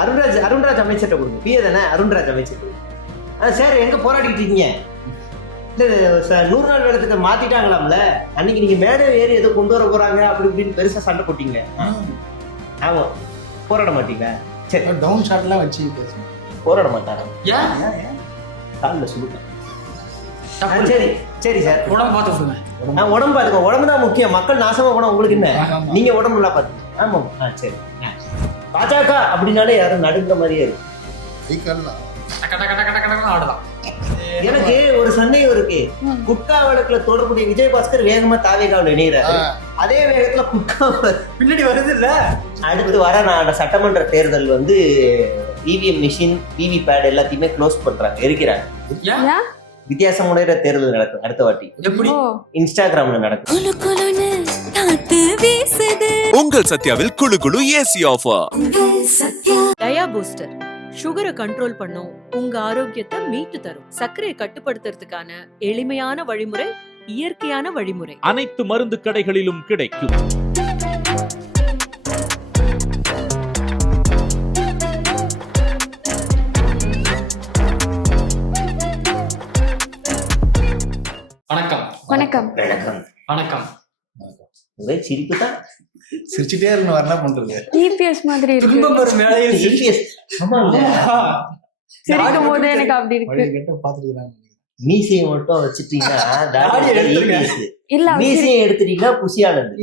அருண்ராஜ் அமைச்சர்கிட்ட கொடுங்க. பிஏ தானே, அருண்ராஜ் அமைச்சர் கொடுங்க. சார் எங்க போராடிட்டு இருக்கீங்க? இல்ல 100 நாள் வேலை மாத்திட்டாங்களாம்ல, அன்னைக்கு நீங்க மேடை ஏறி ஏதோ கொண்டு வர போறாங்க அப்படி இப்படின்னு பெருசா சண்டை போட்டீங்க. ஆமா, போராட மாட்டீங்க. சரி, டவுன் ஷாட்லாம் வச்சு பேசுங்க. போராட மாட்டாரா? காலில் சுடுங்க. சரி சரி சார், உடம்பு பார்த்து சொல்லுங்க. உடம்பு பாத்துக்கோ. உடம்பு தான் முக்கியம். மக்கள் நாசமா போனா உங்களுக்கு என்ன? நீங்க உடம்பு நல்லா பாத்துக்கோங்க. ஆமா, சரி. பாஜக அப்படின்னாலே யாரும் நடுங்கிற மாதிரியே இருக்கு. ஆடலாம். எனக்கு ஒரு சந்தேகம் இருக்கு. குட்கா வழக்குல தொடர்புடைய விஜயபாஸ்கர் வேகமா தாவேகாவில் இணைகிறாரு. அதே வேகத்துல குட்கா பின்னாடி வருது இல்ல. அடுத்து வர சட்டமன்ற தேர்தல் வந்து இவிஎம் மிஷின், விவி பேட் எல்லாத்தையுமே க்ளோஸ் பண்றாங்க, இருக்கிறாங்க. வித்தியாசமுடைய தேர்தல் நடக்கும் அடுத்த வாட்டி. எப்படி? இன்ஸ்டாகிராம்ல நடக்கும். உங்கள் சத்யாவில் குளு குளு ஏசி ஆஃபர். டயா பூஸ்டர் சுகரை கண்ட்ரோல் பண்ணும், உங்க ஆரோக்கியத்தை மீட்டு தரும். சர்க்கரையை கட்டுப்படுத்துறதுக்கான எளிமையான வழிமுறை, இயற்கையான வழிமுறை. அனைத்து மருந்து கடைகளிலும் கிடைக்கும். வணக்கம். வணக்கம். வணக்கம். வணக்கம். ஒரே சிரிப்பு தான். சிரிச்சுட்டே இருந்து வர என்ன பண்றது? இபிஎஸ் மாதிரி இருக்கு. துன்பம் ஒரு மேலையில் சிரிக்கும் போது எனக்கு அப்படி இருக்கு. கேட்ட பாத்துக்கிறாங்க. மீசையை மட்டும் வச்சுட்டீங்கன்னா தாடியை எடுத்துருங்க. இல்ல மீசையை எடுத்துட்டீங்கன்னா குசியானது.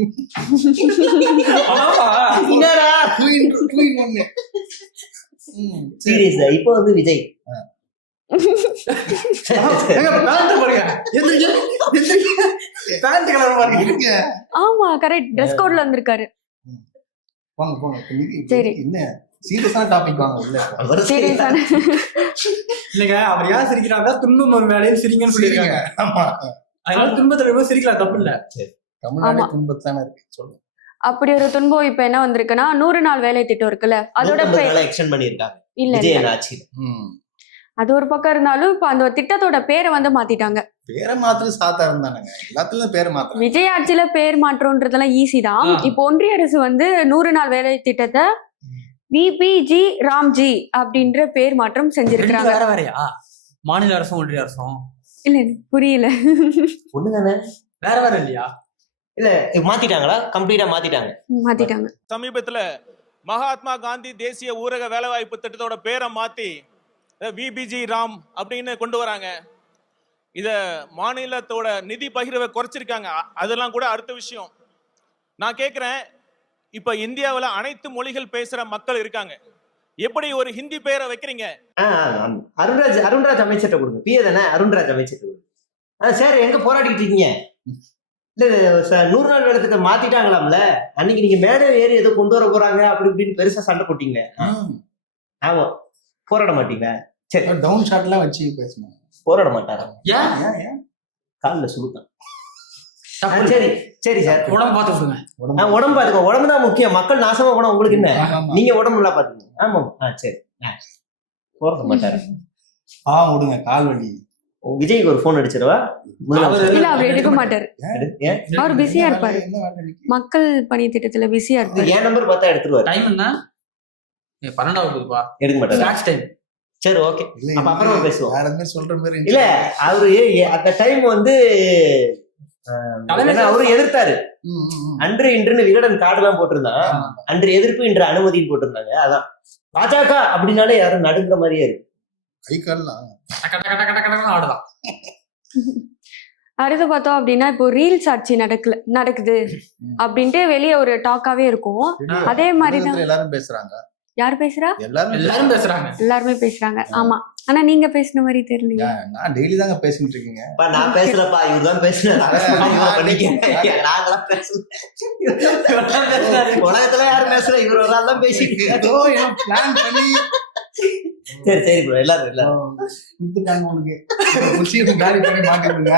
என்னடா சீரியஸா? இப்போ வந்து விஜய் ஆமா கரெக்ட், ட்ரெஸ் கோட்ல வந்திருக்காரு. வாங்க போங்க. சரி, என்ன சீரியஸான டாபிக் வாங்க உள்ள. சீரியஸான இல்லைங்க, அவர் ஏன் சிரிக்கிறாங்க? துன்பம் ஒரு மேலையில் சிரிங்கன்னு சொல்லியிருக்காங்க. ஆமா, அதனால துன்பத்துல சிரிக்கலாம், தப்பு இல்ல. தமிழ்நாடு துன்பத்தானே இருக்கு. சொல்லுங்க. அப்படி ஒரு துன்பம் இப்ப என்ன வந்திருக்குன்னா 100 நாள் வேலை திட்டம் இருக்குல்ல, அதோட எக்ஸ்டெண்ட் பண்ணிருக்காங்க. இல்ல விஜய் ஆட்சி. அது ஒரு பக்கம் இருந்தாலும் இப்ப அந்த திட்டத்தோட பேரை வந்து மாத்திட்டாங்க. பேரை மாத்திர சாதாரண தானங்க, எல்லாத்துலயும் பேரை மாத்திரம். விஜய் ஆட்சியில பேர் மாற்றம்ன்றதெல்லாம் ஈஸி தான். இப்போ ஒன்றிய அரசு வந்து 100 நாள் வேலை திட்டத்தை விபிஜி ராம்ஜி அப்படின்ற பேர் மாற்றம் செஞ்சிருக்காங்க. வேற வேறையா? மாநில அரசும் ஒன்றிய அரசும் இல்ல புரியல. ஒண்ணுதானே? வேற வேற இல்லையா? இல்ல மாத்திட்டாங்களா? கம்ப்ளீட்டா மாத்திட்டாங்க. சமீபத்துல மகாத்மா காந்தி தேசிய ஊரக வேலைவாய்ப்பு திட்டத்தோட பேரை மாத்தி விபிஜி ராம் அப்படின்னு கொண்டு வராங்க. இத மாநிலத்தோட நிதி பகிர்வை குறைச்சிருக்காங்க. அதெல்லாம் கூட அடுத்த விஷயம். நான் கேட்கிறேன், இப்ப இந்தியாவில் அனைத்து மொழிகள் பேசுற மக்கள் இருக்காங்க, எப்படி ஒரு ஹிந்தி பேரை வைக்கிறீங்க? அருண்ராஜ் அமைச்சர்கிட்ட கொடுங்க. பிஏ தானே, அருண்ராஜ் அமைச்சர்கிட்ட கொடுங்க. சார் எங்க போராடிட்டு இருக்கீங்க? இல்ல 100 நாள் வேலை மாத்திட்டாங்களாம்ல, அன்னைக்கு நீங்க மேடை ஏறி ஏதோ கொண்டு வர போறாங்க அப்படி இப்படின்னு பெருசா சண்டை போட்டீங்க. ஆமா, போராட மாட்டீங்க. சரி, டவுன் ஷாட்லாம் வச்சு பேசுங்க. போராட மாட்டாரா? ஏன்? காலில் சுடுங்க. சரி சரி சார், உடம்பு பார்த்து சொல்லுங்க. உடம்பு பாத்துக்கோ. உடம்பு தான் முக்கியம். மக்கள் நாசமா போனா உங்களுக்கு என்ன? நீங்க உடம்பு நல்லா பாத்துக்கோங்க. ஆமா, சரி. போராட மாட்டாரு. விடுங்க, கால் வலி. விஜய்க்கு ஒரு போன் அடிச்சிருவா. இல்ல அவர் எடுக்க மாட்டாரு, அவர் பிஸியா இருப்பாரு. மக்கள் பணி திட்டத்துல பிஸியா இருப்பாரு. என் நம்பர் பார்த்தா எடுத்துருவாரு. டைம் என்ன? 12 எடுக்க மாட்டாரு. Tax time. சரி, ஓகே, அப்ப அப்புறமா பேசுவோம். வேற எதுவும் சொல்ற மாதிரி இல்ல, அவரு அந்த டைம் வந்து அவரு எதிர்த்தாரு. அன்று இன்றுன்னு விகடன் கார்டு எல்லாம் போட்டிருந்தான். அன்று எதிர்ப்பு, இன்று அனுமதின்னு போட்டிருந்தாங்க. அதான் பாஜக அப்படின்னாலே யாரும் நடுங்கிற மாதிரியே இருக்கு. ஆடலாம். அடுத்து பார்த்தோம் அப்படின்னா இப்போ ரீல்ஸ் ஆட்சி நடக்குது அப்படின்ட்டு வெளியே ஒரு டாக்காவே இருக்கும். அதே மாதிரிதான் எல்லாரும் பேசுறாங்க. யாரு பேசுறா? எல்லாரும் பேசுறாங்க. எல்லாருமே பேசுறாங்க. ஆமா, ஆனா நீங்க பேசுன மாதிரி தெரியல. நான் டெய்லி தாங்க பேசிட்டு இருக்கீங்க. நான் பேசலப்பா, இவர்தான் பேசுறேன். உலகத்துல யாரும் பேசுற, இவர் ஒரு நாள் தான் பேசிட்டு. சரி சரி ப்ரோ, எல்லாரும் கொடுத்துட்டாங்க உங்களுக்கு. காலி பண்ணி மாட்டிருங்க.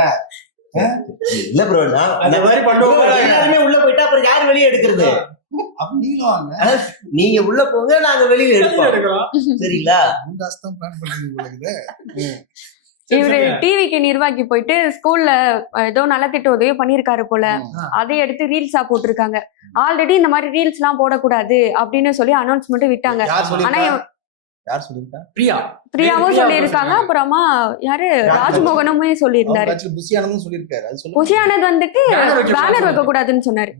இல்ல ப்ரோ, அந்த மாதிரி பண்ணுவோம். எல்லாருமே உள்ள போயிட்டா அப்புறம் யாரு வெளியே எடுக்கிறது? நீங்க உள்ள போங்க, நாங்க வெளியில எடுப்போம். சரிங்களா? இவரு டிவிக்கு நிர்வாகி போயிட்டு ஸ்கூல்ல ஏதோ நலத்திட்ட உதவி பண்ணிருக்காரு போல, அதை எடுத்து ரீல்ஸா போட்டிருக்காங்க. ஆல்ரெடி இந்த மாதிரி ரீல்ஸ் எல்லாம் போடக்கூடாது அப்படின்னு சொல்லி அனௌன்ஸ்மெண்ட் விட்டாங்க. ஆனா யார் சொல்லிருக்கா? பிரியாவும் சொல்லியிருக்காங்க, அப்புறமா யாரு ராஜ்மோகனுமே சொல்லியிருந்தாரு. புஷியானதும் சொல்லிருக்காரு. அது சொல்லுங்க. புஷியானது வந்துட்டு பேனர் வைக்க கூடாதுன்னு சொன்னாரு.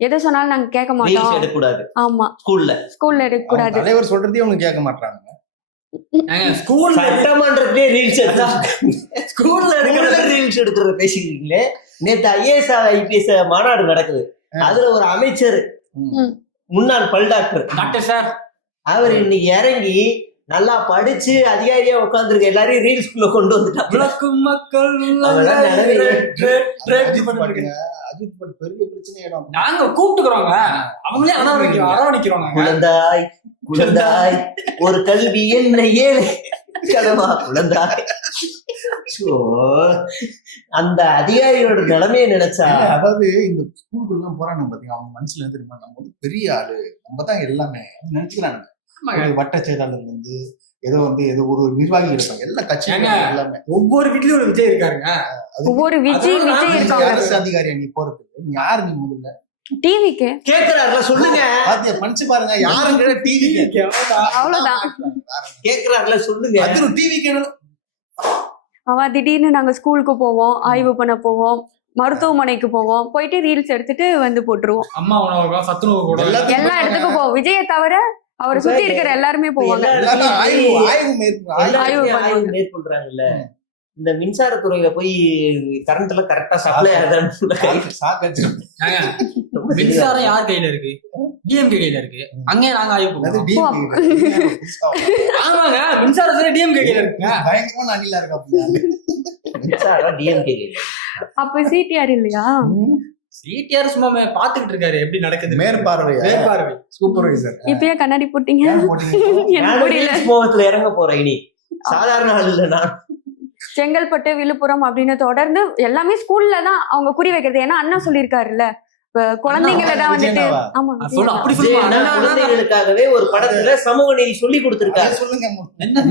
எதை சொன்னாலும் நாங்க கேட்க மாட்டோம். எடுக்கக்கூடாது. ஆமா, ஸ்கூல்ல எடுக்க கூடாது. தலைவர் சொல்றதே அவங்க கேட்க மாட்டாங்க. ஸ்கூல் சட்டமன்றத்திலே ரீல்ஸ் ஸ்கூல்ல எடுக்கிற ரீல்ஸ் எடுக்கிறத பேசிக்கிறீங்களே. நேத்து IAS IPS மாநாடு நடக்குது. அதுல ஒரு அமைச்சர், முன்னாள் பல் டாக்டர் சார், அவர் இன்னைக்கு இறங்கி நல்லா படிச்சு அதிகாரியா உட்காந்துருக்க எல்லாரையும் ரீல்ஸ்குள்ள கொண்டு வந்துட்டாங்க. அஜித் பட் பெரிய பிரச்சனையிடும். நாங்க கூப்பிட்டுக்கிறோங்க, அவங்களே அரவணைக்கிறோம். குழந்தாய் குழந்தாய் ஒரு கல்வி என்ன ஏழை கனவா குழந்தாய். அந்த அதிகாரியோட நிலைமையை நினைச்சா, அதாவது இந்த ஸ்கூலுக்குள்ள எல்லாம் போறாங்க பாத்தீங்க, அவங்க மனசுல இருந்து தெரியுமா, நம்ம வந்து பெரிய ஆளு, நம்ம தான் எல்லாமே நினைச்சுக்கிறாங்க. வட்ட செயலாளர்ல இருந்து ஏதோ ஒரு நிர்வாகிகள் இருப்பாங்க, எல்லா கட்சியும் எல்லாமே. ஒவ்வொரு வீட்லயும் ஒரு விஜய் இருக்காருங்க. ஒவ்வொரு விஜய் இருக்காங்க. அரசு அதிகாரியா நீ போறதுக்கு நீ யாரு? நீ முதல்ல டிவிக்கு கேக்குறாருல சொல்லுங்க. படிச்சு பாருங்க, யாருங்கிற டிவிக்கு அவ்வளவுதான் கேக்குறாருல சொல்லுங்க. அது டிவிக்கு அவ திடீர்னு நாங்க ஸ்கூலுக்கு போவோம், ஆய்வு பண்ண போவோம், மருத்துவமனைக்கு போவோம், போயிட்டு ரீல்ஸ் எடுத்துட்டு வந்து போட்டுருவோம். அம்மா உணவகம், சத்துணவு கூட எல்லா இடத்துக்கும் போவோம். விஜயை தவிர அவரை சுத்தி இருக்கிற எல்லாருமே போவாங்க. ஆய்வு மேற்கொள்றாங்கல்ல. இந்த மின்சாரத்துறையில போய் கரண்ட் எல்லாம் கரெக்டா சப்ளை ஆகுதான்னு மின்சாரம் யார் கையில இருக்கு? டிஎம்கே கையில இருக்கு. அங்கே நாங்க ஆய்வு பண்ணுவோம். ஆமாங்க, மின்சாரத்துல டிஎம்கே கையில இருக்கு. பயங்கரமா அணிலா இருக்கா? மின்சாரம் டிஎம்கே கையில. அப்ப சிடிஆர் இல்லையா? சிடிஆர் சும்மா பாத்துக்கிட்டு இருக்காரு எப்படி நடக்குது. மேற்பார்வை சூப்பர்வைசர். இப்பயே கண்ணாடி போட்டீங்க. மோகத்துல இறங்க போறேன். இனி சாதாரண ஆள் இல்ல நான். செங்கல்பட்டு, விழுப்புரம் அப்படின்னு தொடர்ந்து எல்லாமே ஸ்கூல்ல தான் அவங்க குறி வைக்கிறது. ஏன்னா அண்ணா சொல்லியிருக்காருல்ல, குழந்தைங்களை தான் வந்துட்டு. ஆமா, குழந்தைகளுக்காகவே ஒரு படத்துல சமூக நீதி சொல்லி கொடுத்திருக்காரு.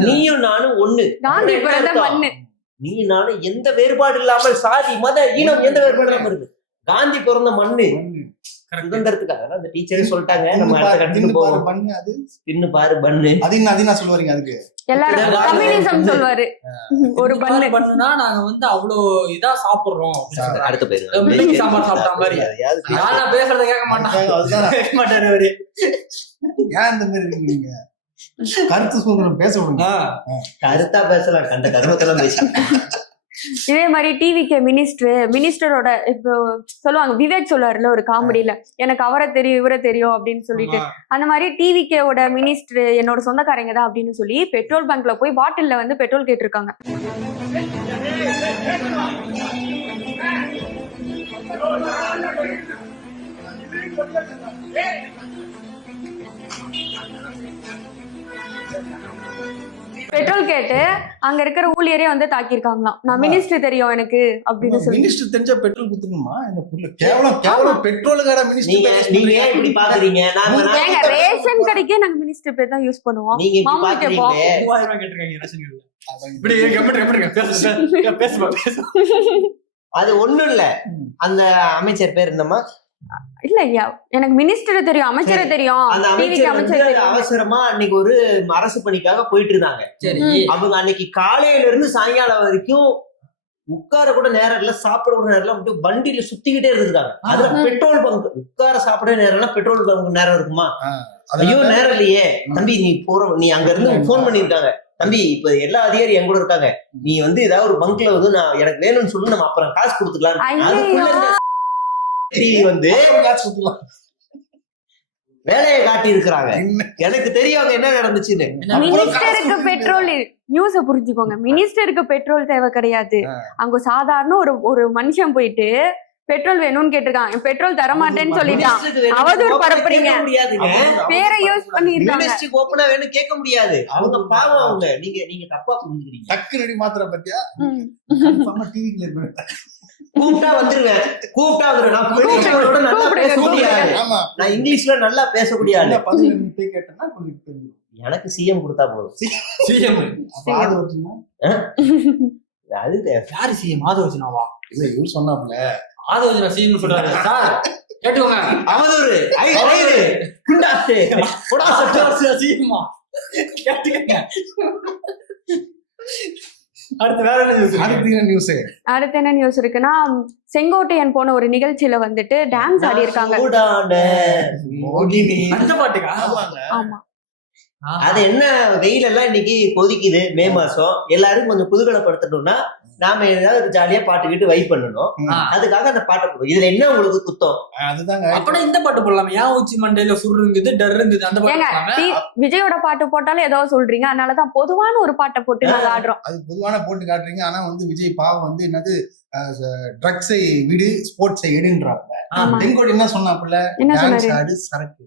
நீயும் நானும் ஒண்ணு, காந்தி பிறந்த மண்ணு, நீ நானும் எந்த வேறுபாடு இல்லாமல், சாதி மத இனம் எந்த வேறுபாடு இல்லாம இருக்கு. காந்தி பிறந்த மண்ணு சுதந்திரத்துக்காக அந்த டீச்சரே சொல்லிட்டாங்க. நம்ம தின்னு பாரு பண்ணு. அது நான் சொல்லுவாங்க. அதுக்கு எல்லாரும் கம்யூனிசம் சொல்வாரு. ஒரு பண்ணு பண்ணுனா நாங்க வந்து அவ்வளவு இதா சாப்பிடுறோம். அடுத்த பேரு சாம்பார் சாப்பிட்ட மாதிரி யாரா பேசுறத கேட்க மாட்டாரு அவரு. ஏன் இந்த மாதிரி இருக்கீங்க? கருத்து சுதந்திரம் பேச விடுங்க. கருத்தா பேசலாம், கண்ட கருமத்தெல்லாம் பேசலாம். இதே மாதிரி டிவிக்கு மினிஸ்டரோட இப்போ சொல்லுவாங்க, விவேக் சொல்லுவாருல ஒரு காமெடியில, எனக்கு அவரை தெரியும் இவரை தெரியும் அப்படின்னு சொல்லிட்டு. அந்த மாதிரி டிவிக்கோட மினிஸ்டர் என்னோட சொந்தக்காரங்க தான் அப்படின்னு சொல்லி பெட்ரோல் பங்க்ல போய் பாட்டில்ல வந்து பெட்ரோல் கேட்டிருக்காங்க. பெட்ரோல் கேட்டு அங்க இருக்கிற ஊழியரே வந்து தாக்கியிருக்காங்களாம். நான் மினிஸ்டர் தெரியும் எனக்கு அப்படின்னு சொல்லி. மினிஸ்டர் தெரிஞ்சா பெட்ரோல் குத்துக்கணுமா? இந்த புள்ள கேவலம் பெட்ரோலுக்கார மினிஸ்டர். நீங்க ஏன் இப்படி பாக்குறீங்க? ஏங்க ரேஷன் கடைக்கே நாங்க மினிஸ்டர் பேர் தான் யூஸ் பண்ணுவோம். நீங்க இப்படி பாக்குறீங்க. 3000 கேட்டிருக்காங்க ரேஷன் கடையில. இப்படி அது ஒண்ணும் இல்ல. அந்த அமைச்சர் பேர் என்னமா? இல்ல ஐயா, எனக்கு மினிஸ்டர் தெரியும், அமைச்சரை தெரியும். அந்த அமைச்சர் அவசரமா அன்னைக்கு ஒரு அரசு பணிக்காக போயிட்டு இருந்தாங்க. அவங்க அன்னைக்கு காலையில இருந்து சாயங்காலம் வரைக்கும் உட்கார கூட நேரம் இல்ல, சாப்பிட கூட நேரம் இல்ல, மட்டும் வண்டியில சுத்திக்கிட்டே இருந்திருக்காங்க. அதுல பெட்ரோல் பங்க் உட்கார சாப்பிட நேரம், பெட்ரோல் பங்க் நேரம் இருக்குமா? ஐயோ நேரம் இல்லையே தம்பி, நீ அங்க இருந்து போன் பண்ணிருக்காங்க, தம்பி இப்ப எல்லா அதிகாரி என் கூட இருக்காங்க, நீ வந்து ஏதாவது ஒரு பங்க்ல வந்து நான் எனக்கு வேணும்னு சொல்லி நம்ம அப்புறம் காசு கொடுத்துக்கலாம். வந்து வேலையை காட்டி இருக்கிறாங்க. எனக்கு தெரியும் என்ன நடந்துச்சுன்னு. மினிஸ்டருக்கு பெட்ரோல் நியூஸ புரிஞ்சுக்கோங்க. மினிஸ்டருக்கு பெட்ரோல் தேவை கிடையாது. அங்க சாதாரண ஒரு மனுஷன் போயிட்டு பெட்ரோல் வேணும்னு கேட்டிருக்காங்க, பெட்ரோல் தர மாட்டேன்னு சொல்லிட்டான். அவதூறு பரப்புறீங்க, பேரை யூஸ் பண்ணிருக்காங்க. ஓப்பனா வேணும் கேட்க முடியாது. அவங்க பாவம், அவங்க நீங்க தப்பா புரிஞ்சுக்கிறீங்க. டக்கு நடி மாத்திர பத்தியா டிவிக்குள்ள கூப்பிட்டா வந்துருவேன். நான் பொலிட்டிஷியனோட நல்லா பேசக்கூடிய ஆளு. ஆமா நான் இங்கிலீஷ்ல நல்லா பேசக்கூடிய ஆளு. என்ன பதில் நீ போய் கேட்டேன்னா கொஞ்சம் தெரியும். எனக்கு சிஎம் கொடுத்தா போதும். சிஎம் அப்ப ஆது வச்சுன்னா அது யாரு சிஎம்? ஆதவர்ஜனாவா? இல்ல இவரு சொன்னாப்ல ஆதவர்ஜனா சிஎம் சொல்றாரு சார், கேட்டுக்கோங்க. அவதூறு குண்டாஸ்து சிஎம்மா கேட்டுக்கங்க. அடுத்து வேற என்ன நியூஸ்? அடுத்து என்ன நியூஸ்? அடுத்து என்ன நியூஸ் இருக்குன்னா, செங்கோட்டையன் போன ஒரு நிகழ்ச்சியில வந்துட்டு டான்ஸ் ஆடி இருக்காங்க. அந்த பாட்டுக்கா? ஆமா, அது என்ன வெயில் எல்லாம் இன்னைக்கு கொதிக்குது, மே மாசம். எல்லாரும் கொஞ்சம் குதூகலப்படுத்தணும்னா நாம ஏதாவது ஜாலியா பாட்டுக்கிட்டு வைப் பண்ணணும். அதுக்காக அந்த பாட்டை போடுவோம். இதுல என்ன உங்களுக்கு குத்தம்? அதுதாங்க. அப்படின்னா இந்த பாட்டு போடலாமே. ஏன் உச்சி மண்டையில சுருங்குது டர்ருங்குது அந்த பாட்டு. விஜயோட பாட்டு போட்டாலும் ஏதோ சொல்றீங்க, அதனாலதான் பொதுவான ஒரு பாட்டை போட்டு நாங்க ஆடுறோம். அது பொதுவான போட்டு காட்டுறீங்க. ஆனா வந்து விஜய் பாவம் வந்து என்னது ட்ரக்ஸை விடு ஸ்போர்ட்ஸை எடுன்றாங்க. தென்கோடி என்ன சொன்னாப்புல? என்ன டான்ஸ் சொன்னாரு? ஆடு சரக்கு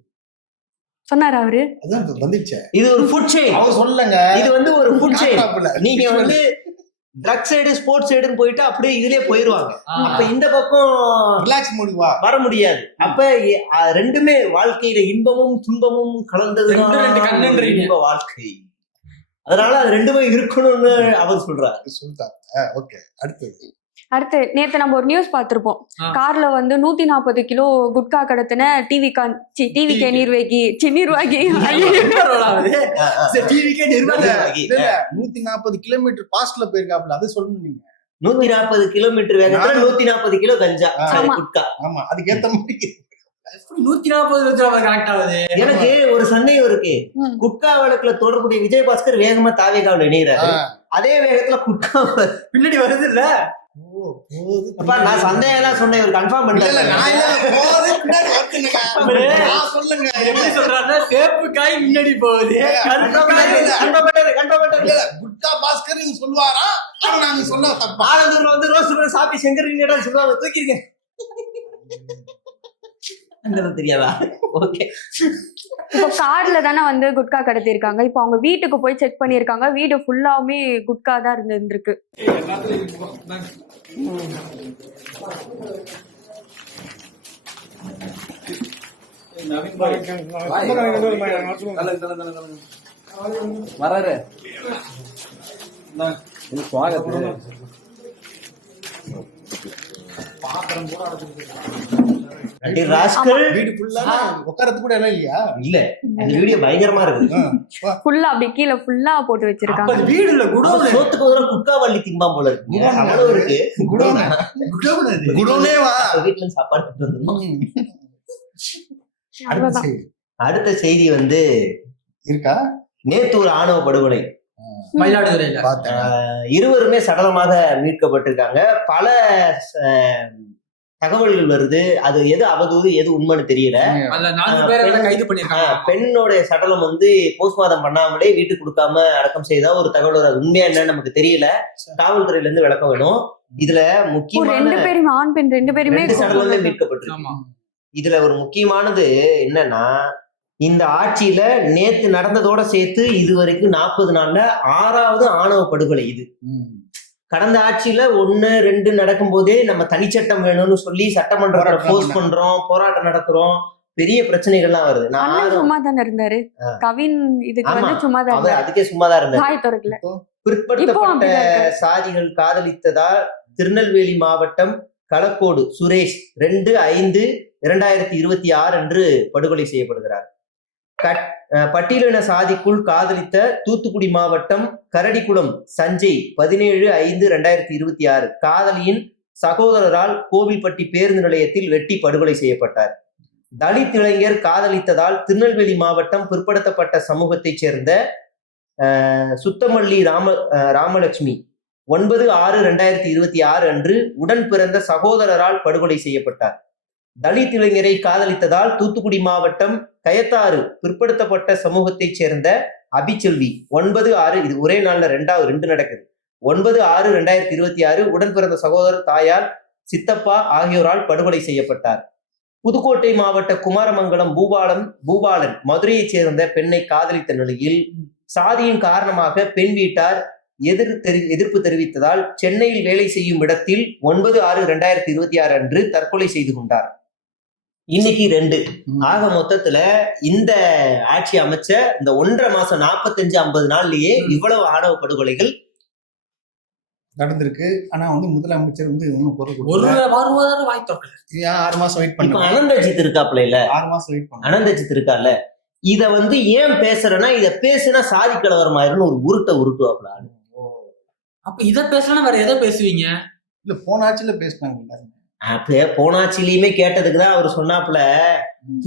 சொன்னாரு அவரு. அதான் வந்துச்சு. இது ஒரு ஃபுட் செயின். அவர் சொல்லங்க, இது வந்து ஒரு ஃபுட் செயின். நீங்க வந்து ட்ரக் சைடு ஸ்போர்ட்ஸ் சைடுன்னு போயிட்டு அப்படியே இதுலயே போயிருவாங்க. அப்ப இந்த பக்கம் ரிலாக்ஸ் முடிவா வர முடியாது. அப்ப ரெண்டுமே வாழ்க்கையில இன்பமும் துன்பமும் கலந்தது இன்ப வாழ்க்கை. அதனால அது ரெண்டுமே இருக்கணும்னு அவர் சொல்றாரு. சொல்லிட்டாங்க. ஓகே, அடுத்து நேத்து நம்ம ஒரு நியூஸ் பார்த்திருப்போம். கார்ல வந்து 140 கிலோ குட்கா கடத்தின டிவிகே நிர்வாகி 140 கிலோமீட்டர் பாஸ்ட்ல போயிருக்காப்ல. அது சொல்லணும் நீங்க. 140 கிலோமீட்டர் வேகத்துல 140 கிலோ கஞ்சா குட்கா. ஆமா, அதுக்கேத்த மாதிரி 140 கனெக்ட் ஆகுது. எனக்கு ஒரு சந்தேகம் இருக்கு. குட்கா வழக்குல தொடர்புடைய விஜயபாஸ்கர் வேகமா தாவேகாவில் இணைகிறாரு. அதே வேகத்துல குட்கா பின்னாடி வருது இல்ல? நான் சந்தேகம் எல்லாம் சொன்னேன், இவர் கன்ஃபார்ம் பண்ணல. சேப்பு காய் முன்னாடி போகுது. குட்கா பாஸ்கர் சொல்லுவாரா? நாங்க சொல்ல தப்பா? ஆனந்தூர்ல வந்து ரோஸ் சாப்பி செங்கர் சொல்லுவாங்க, தூக்கிருங்க. தெரியாதா? ஓகே. இப்போ கார்ல தானே வந்து குட்கா கடத்தி இருக்காங்க. இப்போ அவங்க வீட்டுக்கு போய் செக் பண்ணிருக்காங்க. வீடு ஃபுல்லாவுமே குட்கா தான் இருந்திருக்கு. வராரு வீடு ஃபுல்லா உட்காரத்து கூட எல்லாம் இல்லையா? இல்ல, அந்த வீடியோ பயங்கரமா இருக்கு. ஃபுல்லா அப்படி கீழே ஃபுல்லா போட்டு வச்சிருக்காங்க. வீடு இல்ல, குடோன். சோத்துக்கு ஒரு குட்கா வள்ளி திம்பா போல இருக்கு. அவ்வளவு இருக்கு. குடோனே வா, வீட்டுல சாப்பாடு வந்துடும். அடுத்த செய்தி வந்து இருக்கா? நேத்து ஒரு ஆணவ படுகொலை மயிலாடுதுறையில. இருவருமே சடலமாக மீட்கப்பட்டிருக்காங்க. பல தகவல்கள் வருது. அது எது அவதூறு எது உண்மைன்னு தெரியல. பெண்ணோட சடலம் வந்து போஸ்ட்மார்ட்டம் பண்ணாமலே வீட்டுக்கு கொடுக்காம அடக்கம் செய்தா ஒரு தகவல் வர. உண்மையா என்னன்னு நமக்கு தெரியல. காவல்துறையில இருந்து விளக்கம் வேணும். இதுல முக்கியமான ஆண் பெண் 2 பேருமே சடலமே மீட்கப்பட்டிருக்கு. இதுல ஒரு முக்கியமானது என்னன்னா, இந்த ஆட்சியில நேத்து நடந்ததோட சேர்த்து இது வரைக்கும் 40 நாள்ல 6வது ஆணவ படுகொலை இது. கடந்த ஆட்சியில 1, 2 நடக்கும் போதே நம்ம தனிச்சட்டம் வேணும்னு சொல்லி சட்டமன்றத்தை போஸ்ட் பண்றோம், போராட்டம் நடத்துறோம், பெரிய பிரச்சனைகள்லாம் வருது. நான் சும்மா தானே இருந்தாரு. கவின் இதுக்கு வந்து சும்மா தான் இருந்தாரு. அதுக்கே சும்மா தான் இருந்தாரு. வாய் திறக்கல. பிற்படுத்தப்பட்ட சாதிகள் காதலித்ததால் திருநெல்வேலி மாவட்டம் களக்கோடு சுரேஷ் 2/5/2026 அன்று படுகொலை செய்யப்படுகிறார். பட்டியலின சாதிக்குள் காதலித்த தூத்துக்குடி மாவட்டம் கரடிக்குளம் சஞ்சய் 17/5/2026 காதலியின் சகோதரரால் கோவில்பட்டி பேருந்து நிலையத்தில் வெட்டி படுகொலை செய்யப்பட்டார். தலித் இளைஞர் காதலித்ததால் திருநெல்வேலி மாவட்டம் பிற்படுத்தப்பட்ட சமூகத்தைச் சேர்ந்த சுத்தமல்லி ராமலட்சுமி 9/6/2026 அன்று உடன் பிறந்த சகோதரரால் படுகொலை செய்யப்பட்டார். தலித் இளைஞரை காதலித்ததால் தூத்துக்குடி மாவட்டம் கயத்தாறு பிற்படுத்தப்பட்ட சமூகத்தைச் சேர்ந்த அபிச்செல்வி 9/6 இது ஒரே நாள்ல 2 நடக்குது. 9/6/2026 உடன் பிறந்த சகோதரர் தாயார் சித்தப்பா ஆகியோரால் படுகொலை செய்யப்பட்டார். புதுக்கோட்டை மாவட்ட குமாரமங்கலம் பூபாலன் மதுரையைச் சேர்ந்த பெண்ணை காதலித்த நிலையில் சாதியின் காரணமாக பெண் வீட்டார் எதிர்ப்பு தெரிவித்ததால் சென்னையில் வேலை செய்யும் இடத்தில் 9/6/2026 அன்று தற்கொலை செய்து கொண்டார். இன்னைக்கு 2. ஆக மொத்தத்துல இந்த ஆட்சி அமைச்ச இந்த 1.5 மாசம் 45-50 நாள்லயே இவ்வளவு ஆணவ படுகொலைகள் நடந்திருக்கு. ஆனா வந்து முதலமைச்சர் வந்து இன்னும் பொருள் ஒரு வாரம் வாய் திறக்கல. 6 மாசம் வெயிட் இப்ப பண்ண. அனந்தஜித் இருக்காப்ல இல்ல, 6 மாசம் வெயிட் பண்ண. அனந்தஜித் இருக்கால, இத வந்து ஏன் பேசுறேன்னா இத பேசுனா சாதி கலவரம் ஆயிருன்னு ஒரு உருட்டுவாப்ல. அப்ப இத பேசலன்னா வேற எதை பேசுவீங்க? இல்ல போன ஆட்சியில பேசினாங்க எல்லாருமே. அப்ப போனாட்சியிலயுமே கேட்டதுக்குதான் அவர் சொன்னாப்புல,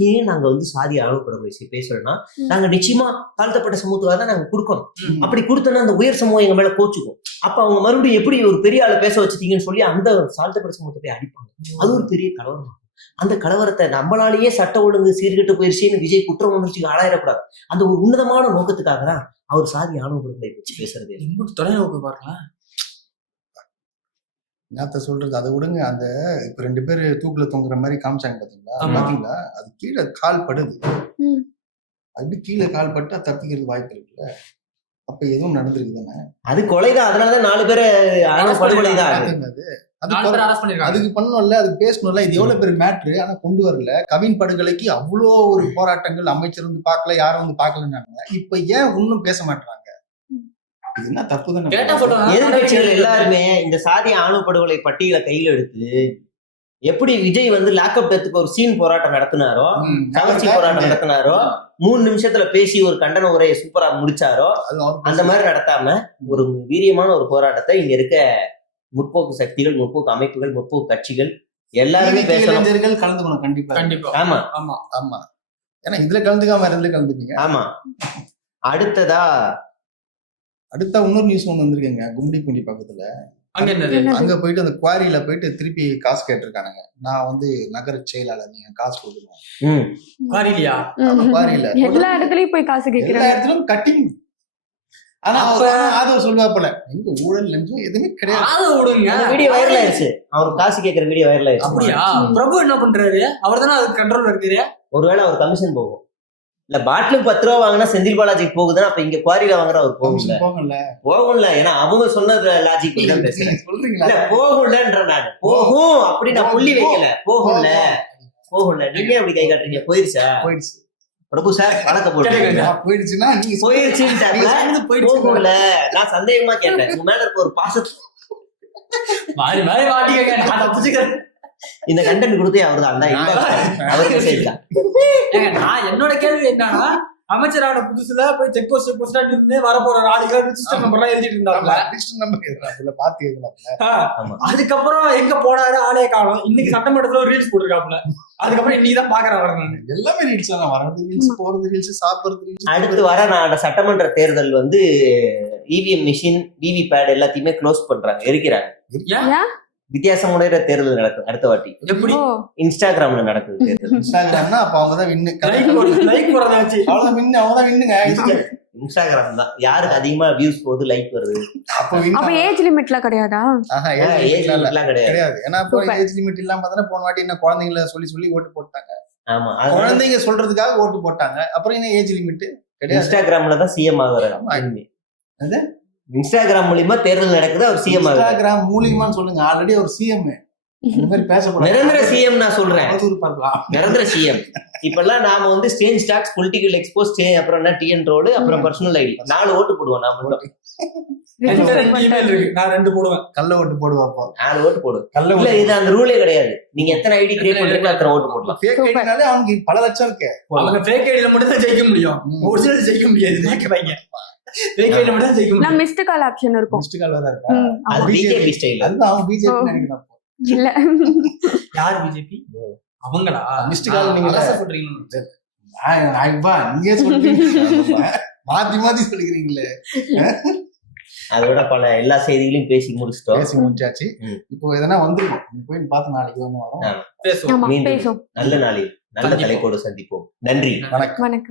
ஏன் நாங்க வந்து சாதி ஆணவப்படுகொலை பேசுறோம்னா நாங்க நிச்சயமா தாழ்த்தப்பட்ட சமூகத்துக்காக தான் நாங்க கொடுக்கணும். அப்படி கொடுத்தோம்னா அந்த உயர் சமூகம் எங்க மேல கோச்சுக்கும். அப்ப அவங்க மறுபடியும் எப்படி ஒரு பெரிய ஆளு பேச வச்சுட்டீங்கன்னு சொல்லி அந்த தாழ்த்தப்பட்ட சமூகத்தை போய் அடிப்பாங்க. அது ஒரு பெரிய கலவரம். அந்த கலவரத்தை நம்மளாலேயே சட்ட ஒழுங்கு சீர்கெட்டு போயிருச்சுன்னு விஜய் குற்ற உணர்ச்சிக்கு ஆளாயிடக்கூடாது. அந்த ஒரு உன்னதமான நோக்கத்துக்காக தான் அவர் சாதி ஆணவப்படுகொலை வச்சு பேசுறது. தொலைநோக்கு பாருங்க. என்னத்த சொல்றது, அதை விடுங்க. அந்த இப்ப 2 பேரு தூக்குல தொங்குற மாதிரி காமிச்சாங்க பாத்தீங்களா, அது கீழே கால் படுது. அது கீழே கால் பட்டா தப்பிக்கிறது வாய்ப்பு இருக்குல்ல. அப்ப எதுவும் நடந்திருக்கு தானே, அது கொலைதான். அதனாலதான் 4 பேரு ஆணவ படுகொலை தான். அதுக்கு பண்ணணும்ல, அதுக்கு பேசணும்ல. இது எவ்வளவு பெரிய மேட்ரு, ஆனா கொண்டு வரல. கவின் படுகொலைக்கு அவ்வளோ ஒரு போராட்டங்கள், அமைச்சர் வந்து பார்க்கல, யாரும் வந்து பார்க்கலன்னாங்க. இப்ப ஏன் ஒன்னும் பேச மாட்டாங்க? என்ன தப்பு தானே. எதிர்கட்சிகள் எல்லாருமே இந்த சாதி ஆணவ படுகொலை பட்டியலை கையில எடுத்து எப்படி விஜய் வந்து லாக்அப் டெத்துக்கு ஒரு சீன் போராட்டம் நடத்தினாரோ, கவர்ச்சி போராட்டம் நடத்தினாரோ, 3 நிமிஷத்துல பேசி ஒரு கண்டன உரையை சூப்பரா முடிச்சாரோ, அந்த மாதிரி நடத்தாம ஒரு வீரியமான ஒரு போராட்டத்தை இங்க இருக்க முற்போக்கு சக்திகள், முற்போக்கு அமைப்புகள், முற்போக்கு கட்சிகள் எல்லாருமே பேசலாம். கலந்துக்கணும். கண்டிப்பா. ஆமா ஆமா ஆமா. ஏன்னா இதுல கலந்துக்காம இதுல கலந்துப்பீங்க. ஆமா. அடுத்த இன்னொரு நியூஸ் ஒண்ணு வந்திருக்குங்க. கும்மிடிப்பூண்டி பக்கத்துல அங்க போயிட்டு அந்த குவாரியில போயிட்டு திருப்பி காசு கேட்டிருக்கானுங்க. நான் வந்து நகர செயலாளர், நீங்க காசு கொடுக்கணும். குவாரியில எல்லா இடத்துலயும் போய் காசு கேட்கிறேன். எல்லா இடத்துலயும் கட்டிங். ஆனா ஆதவ சொல்லுவாப்புல, எங்க ஊழல் லஞ்சம் எதுவுமே கிடையாது. வீடியோ வைரல் ஆயிருச்சு. அவர் காசு கேட்கிற வீடியோ வைரல் ஆயிருச்சு. அப்படியா? பிரபு என்ன பண்றாரு? அவர் தானே அதுக்கு கண்ட்ரோல் இருக்காரு. ஒருவேளை அவர் கமிஷன் போகும். இல்ல பாட்டிலுக்கு 10 ரூபா வாங்கினா செந்தில் பாலாஜிக்கு போகுதுன்னா அப்ப இங்க குவாரியில வாங்குற அவர் போகும்ல. ஏன்னா அவங்க சொன்னது லாஜிக் தான் பேசுறேன். போகும்லன்ற நான் போகும் அப்படி நான் புள்ளி வைக்கல. போகும்ல. நீங்க அப்படி கை காட்டுறீங்க. போயிருச்சு பிரபு சார் பணத்தை போட்டு போயிடுச்சுன்னா போகும்ல. நான் சந்தேகமா கேட்டேன். உங்க மேல இருக்க ஒரு பாசத்தை இந்த கண்டென்ட் கொடுத்தே அவர்தான் அவருக்கு செய்யலாம். நான் என்னோட கேள்வி என்னன்னா, அமைச்சரான புதுசுல போய் செக் போஸ்ட் நின்று வரப்போற ஆளுகள் ரிஜிஸ்டர் நம்பர் எல்லாம் எழுதிட்டு இருந்தாங்க. அதுக்கப்புறம் எங்க போனாரு ஆளே காணும். இன்னைக்கு சட்டமன்றத்துல ஒரு ரீல்ஸ் போட்டிருக்காப்ல. அதுக்கப்புறம் இன்னைக்குதான் பாக்குறேன். எல்லாமே ரீல்ஸ் தான் வர்றது. ரீல்ஸ் போறது, ரீல்ஸ் சாப்பிடுறது. அடுத்து வர நான் சட்டமன்ற தேர்தல் வந்து இவிஎம் மிஷின், விவி பேட் எல்லாத்தையுமே க்ளோஸ் பண்றாங்க, எரிக்கிறாங்க. வித்தியாசமுடைய தேர்தல் நடக்குது அடுத்த வாட்டி. எப்படி? இன்ஸ்டாகிராம்ல நடக்குது தேர்தல். இன்ஸ்டாகிராம்னா அப்ப அவங்கதான் வின்னு. இன்ஸ்டாகிராம் தான் யாருக்கு அதிகமா வியூஸ் போகுது, லைக் வருது. அப்ப ஏஜ் லிமிட்லாம் கிடையாதா? ஏஜ் லிமிட்லாம் கிடையாது. ஏன்னா ஏஜ் லிமிட் இல்லாம தானே போன வாட்டி என்ன குழந்தைங்களை சொல்லி ஓட்டு போட்டாங்க. ஆமா, குழந்தைங்க சொல்றதுக்காக ஓட்டு போட்டாங்க. அப்புறம் என்ன ஏஜ் லிமிட் கிடையாது. இன்ஸ்டாகிராம்ல தான் சிஎம் ஆகுறாரு. இன்ஸ்டாகிராம் மூலியமா தேர்தல் நடக்குது. அவர் சிஎம் ஆகுது. இன்ஸ்டாகிராம் மூலியமான்னு சொல்லுங்க. ஆல்ரெடி ஒரு சிஎம். இந்த மாதிரி பேசக்கூடாது. நிரந்தர சிஎம் நான் சொல்றேன். நிரந்தர சிஎம். இப்பெல்லாம் நாம வந்து ஸ்டேஜ் ஸ்டாக்ஸ், பொலிட்டிக்கல் எக்ஸ்போஸ், அப்புறம் என்ன டிஎன் ரோடு, அப்புறம் பர்சனல் ஐடி 4 ஓட்டு போடுவோம். நான் மட்டும் நான் 2 போடுவேன். கள்ள ஓட்டு போடுவோம். 4 ஓட்டு போடுவேன். இல்ல இது அந்த ரூலே கிடையாது. நீங்க எத்தனை ஐடி கிரியேட் பண்றீங்களோ அத்தனை ஓட்டு போடலாம். ஃபேக் ஐடினாலே அவங்க பல லட்சம் இருக்கு. அவங்க ஃபேக் ஐடில மட்டும் தான் ஜெயிக்க முடியும். ஒரிஜினல் ஜெயிக்க முடியாது. ஃபேக் ஐடில மட்டும் தான் ஜெயிக்க முடியும். நான் மிஸ்ட் கால் ஆப்ஷன் இருக்கும். மிஸ்ட் கால் வேற இருக்கா? அது பிஜேபி ஸ்டைல். அது அவங்க பிஜேபி நினைக்கிறாங்க. இல்ல யார் பிஜேபி? அவங்களா? மிஸ்ட் கால் நீங்க சொல்றீங்க. நீங்க சொல்றீங்க. மாத்தி சொல்லிக்கிறீங்களே. அதோட பல எல்லா செய்திகளையும் பேசி முடிச்சாச்சு. இப்போ எதனா வந்துருக்கும் போய் பார்த்து நாளைக்கு வரும் பேசுவோம். நல்ல நாளில் நல்ல தலைப்போடு சந்திப்போம். நன்றி, வணக்கம்.